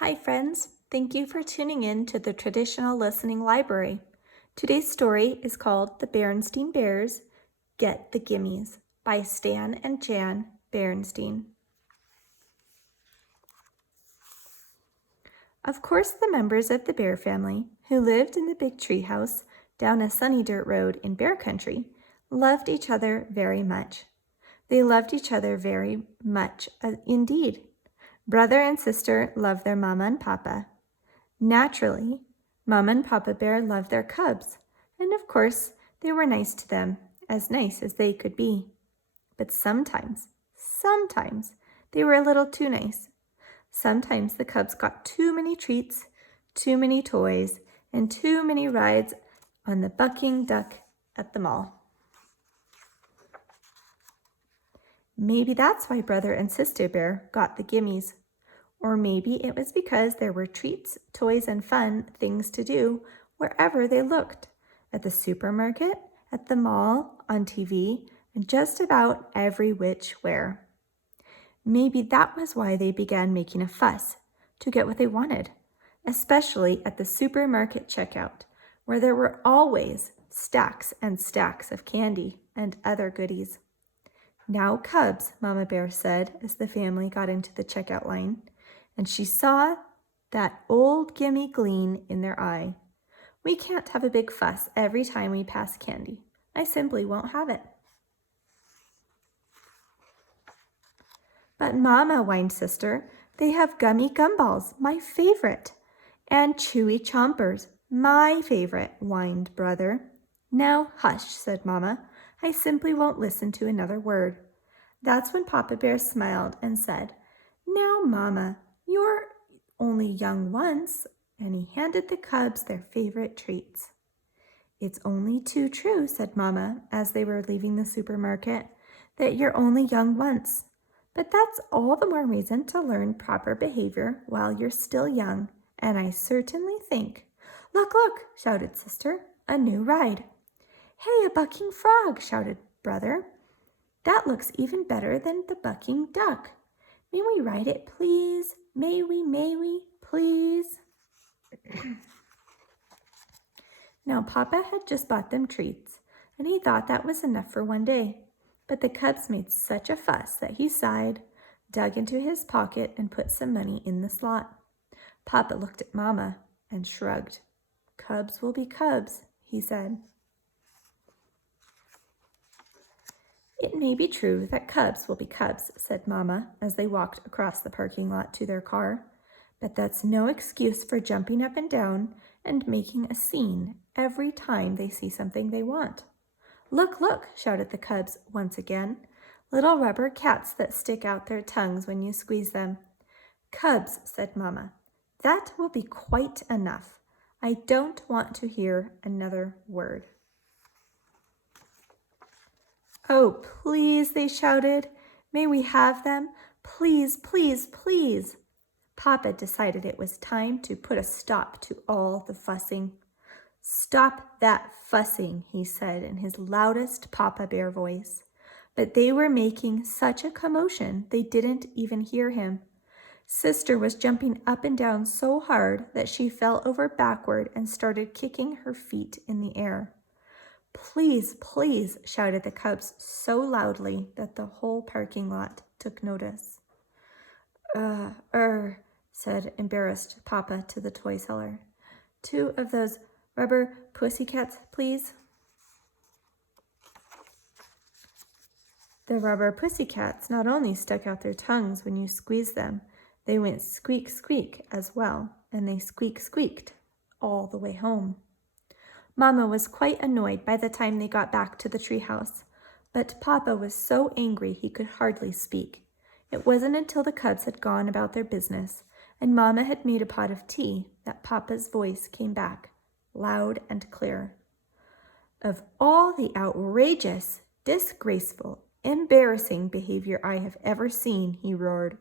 Hi friends, thank you for tuning in to the Traditional Listening Library. Today's story is called The Berenstain Bears, Get the Gimmies by Stan and Jan Berenstain. Of course, the members of the bear family, who lived in the big tree house down a sunny dirt road in bear country, loved each other very much. They loved each other very much indeed. Brother and sister loved their mama and papa. Naturally, Mama and Papa Bear loved their cubs, and of course, they were nice to them, as nice as they could be. But sometimes, they were a little too nice. Sometimes the cubs got too many treats, too many toys, and too many rides on the bucking duck at the mall. Maybe that's why Brother and Sister Bear got the gimmies. Or maybe it was because there were treats, toys, and fun things to do wherever they looked. At the supermarket, at the mall, on TV, and just about every which where. Maybe that was why they began making a fuss to get what they wanted, especially at the supermarket checkout, where there were always stacks and stacks of candy and other goodies. "Now, cubs," Mama Bear said as the family got into the checkout line, and she saw that old gimme gleam in their eye. "We can't have a big fuss every time we pass candy. I simply won't have it." "But Mama," whined Sister, "they have gummy gumballs, my favorite, and chewy chompers, my favorite," whined Brother. "Now, hush," said Mama. "I simply won't listen to another word." That's when Papa Bear smiled and said, "Now, Mama, you're only young once," and he handed the cubs their favorite treats. "It's only too true," said Mama as they were leaving the supermarket, "that you're only young once. But that's all the more reason to learn proper behavior while you're still young, and I certainly think—" "Look, look," shouted Sister, "a new ride." "Hey, a bucking frog," shouted Brother. "That looks even better than the bucking duck. May we ride it, please? May we, please?" Now, Papa had just bought them treats, and he thought that was enough for one day. But the cubs made such a fuss that he sighed, dug into his pocket, and put some money in the slot. Papa looked at Mama and shrugged. "Cubs will be cubs," he said. "It may be true that cubs will be cubs," said Mama as they walked across the parking lot to their car. "But that's no excuse for jumping up and down and making a scene every time they see something they want." "Look, look," shouted the cubs once again. "Little rubber cats that stick out their tongues when you squeeze them." "Cubs," said Mama, "that will be quite enough. I don't want to hear another word." "Oh, please," they shouted. "May we have them? Please, please, please." Papa decided it was time to put a stop to all the fussing. "Stop that fussing," he said in his loudest Papa Bear voice. But they were making such a commotion they didn't even hear him. Sister was jumping up and down so hard that she fell over backward and started kicking her feet in the air. "Please, please," shouted the cubs so loudly that the whole parking lot took notice. Said embarrassed Papa to the toy seller. "2 of those rubber pussycats, please." The rubber pussycats not only stuck out their tongues when you squeezed them, they went squeak, squeak as well, and they squeak, squeaked all the way home. Mama was quite annoyed by the time they got back to the treehouse, but Papa was so angry he could hardly speak. It wasn't until the cubs had gone about their business and Mama had made a pot of tea that Papa's voice came back, loud and clear. "Of all the outrageous, disgraceful, embarrassing behavior I have ever seen," he roared,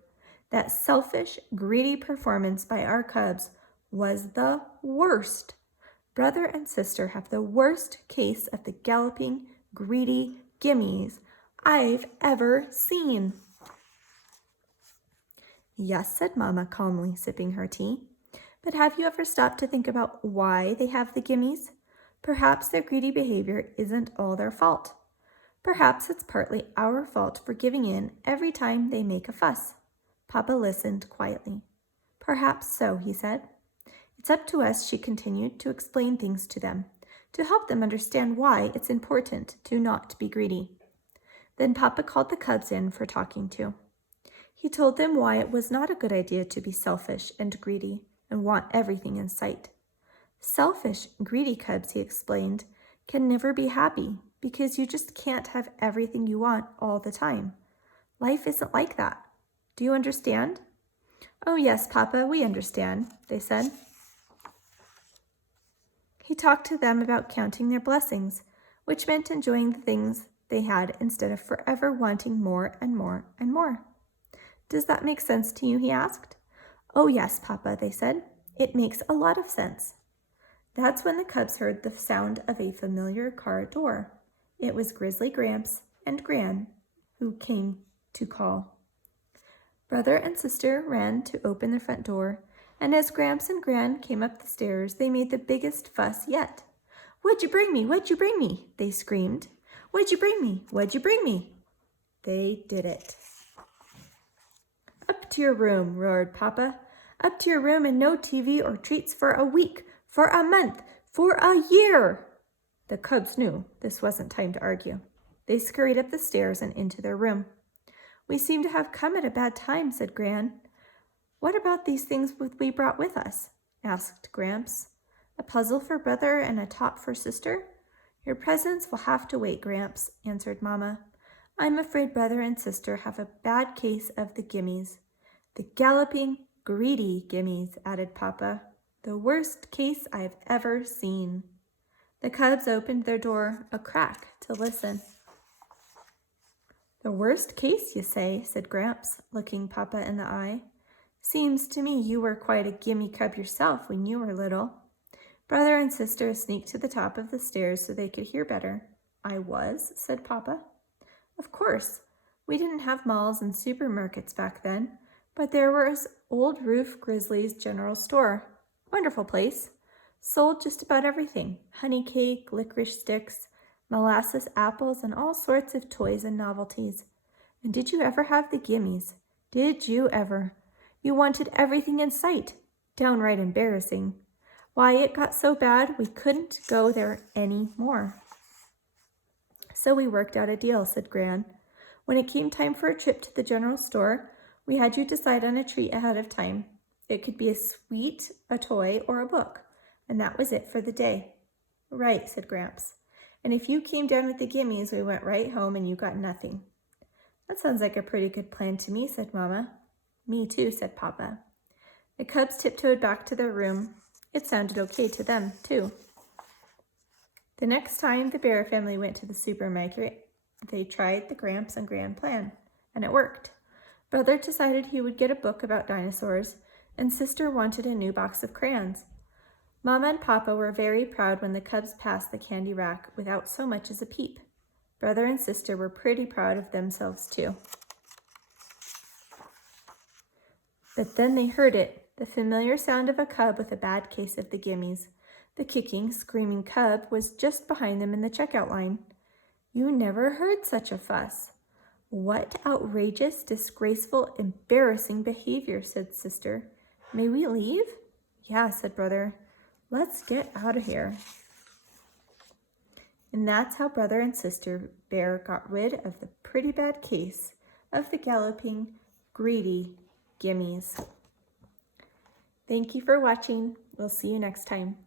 "that selfish, greedy performance by our cubs was the worst. Brother and sister have the worst case of the galloping, greedy gimmies I've ever seen." Yes, said Mama calmly, sipping her tea. But have you ever stopped to think about why they have the Gimmies? Perhaps their greedy behavior isn't all their fault. Perhaps it's partly our fault for giving in every time they make a fuss. Papa listened quietly. Perhaps so, he said. It's up to us, she continued, to explain things to them, to help them understand why it's important to not be greedy. Then Papa called the cubs in for talking to. He told them why it was not a good idea to be selfish and greedy and want everything in sight. Selfish, greedy cubs, he explained, can never be happy because you just can't have everything you want all the time. Life isn't like that. Do you understand? Oh, yes, Papa, we understand, they said. He talked to them about counting their blessings, which meant enjoying the things they had instead of forever wanting more and more and more. Does that make sense to you, he asked. Oh, yes, Papa, they said. It makes a lot of sense. That's when the cubs heard the sound of a familiar car door. It was Grizzly Gramps and Gran who came to call. Brother and sister ran to open the front door, and as Gramps and Gran came up the stairs, they made the biggest fuss yet. What'd you bring me? What'd you bring me? They screamed. What'd you bring me? What'd you bring me? They did it. Up to your room, roared Papa. Up to your room and no TV or treats for a week, for a month, for a year. The cubs knew this wasn't time to argue. They scurried up the stairs and into their room. We seem to have come at a bad time, said Gran. What about these things we brought with us? Asked Gramps. A puzzle for brother and a top for sister? Your presents will have to wait, Gramps, answered Mama. I'm afraid brother and sister have a bad case of the Gimmies. The galloping, greedy Gimmies, added Papa. The worst case I've ever seen. The cubs opened their door a crack to listen. The worst case, you say, said Gramps, looking Papa in the eye. Seems to me you were quite a gimme cub yourself when you were little. Brother and sister sneaked to the top of the stairs so they could hear better. I was, said Papa. Of course. We didn't have malls and supermarkets back then, but there was Old Roof Grizzly's General Store. Wonderful place. Sold just about everything. Honey cake, licorice sticks, molasses apples, and all sorts of toys and novelties. And did you ever have the Gimmies? Did you ever? You wanted everything in sight. Downright embarrassing. Why, it got so bad we couldn't go there any more. So we worked out a deal, said Gran. When it came time for a trip to the general store, we had you decide on a treat ahead of time. It could be a sweet, a toy, or a book, and that was it for the day. Right, said Gramps. And if you came down with the Gimmies, we went right home and you got nothing. That sounds like a pretty good plan to me, said Mama. Me too, said Papa. The cubs tiptoed back to their room. It sounded okay to them, too. The next time the Bear family went to the supermarket, they tried the Gramps and Gran plan, and it worked. Brother decided he would get a book about dinosaurs, and sister wanted a new box of crayons. Mama and Papa were very proud when the cubs passed the candy rack without so much as a peep. Brother and sister were pretty proud of themselves, too. But then they heard it, the familiar sound of a cub with a bad case of the Gimmies. The kicking, screaming cub was just behind them in the checkout line. You never heard such a fuss. What outrageous, disgraceful, embarrassing behavior, said sister. May we leave? Yeah, said brother. Let's get out of here. And that's how brother and sister Bear got rid of the pretty bad case of the galloping, greedy Gimmies. Thank you for watching. We'll see you next time.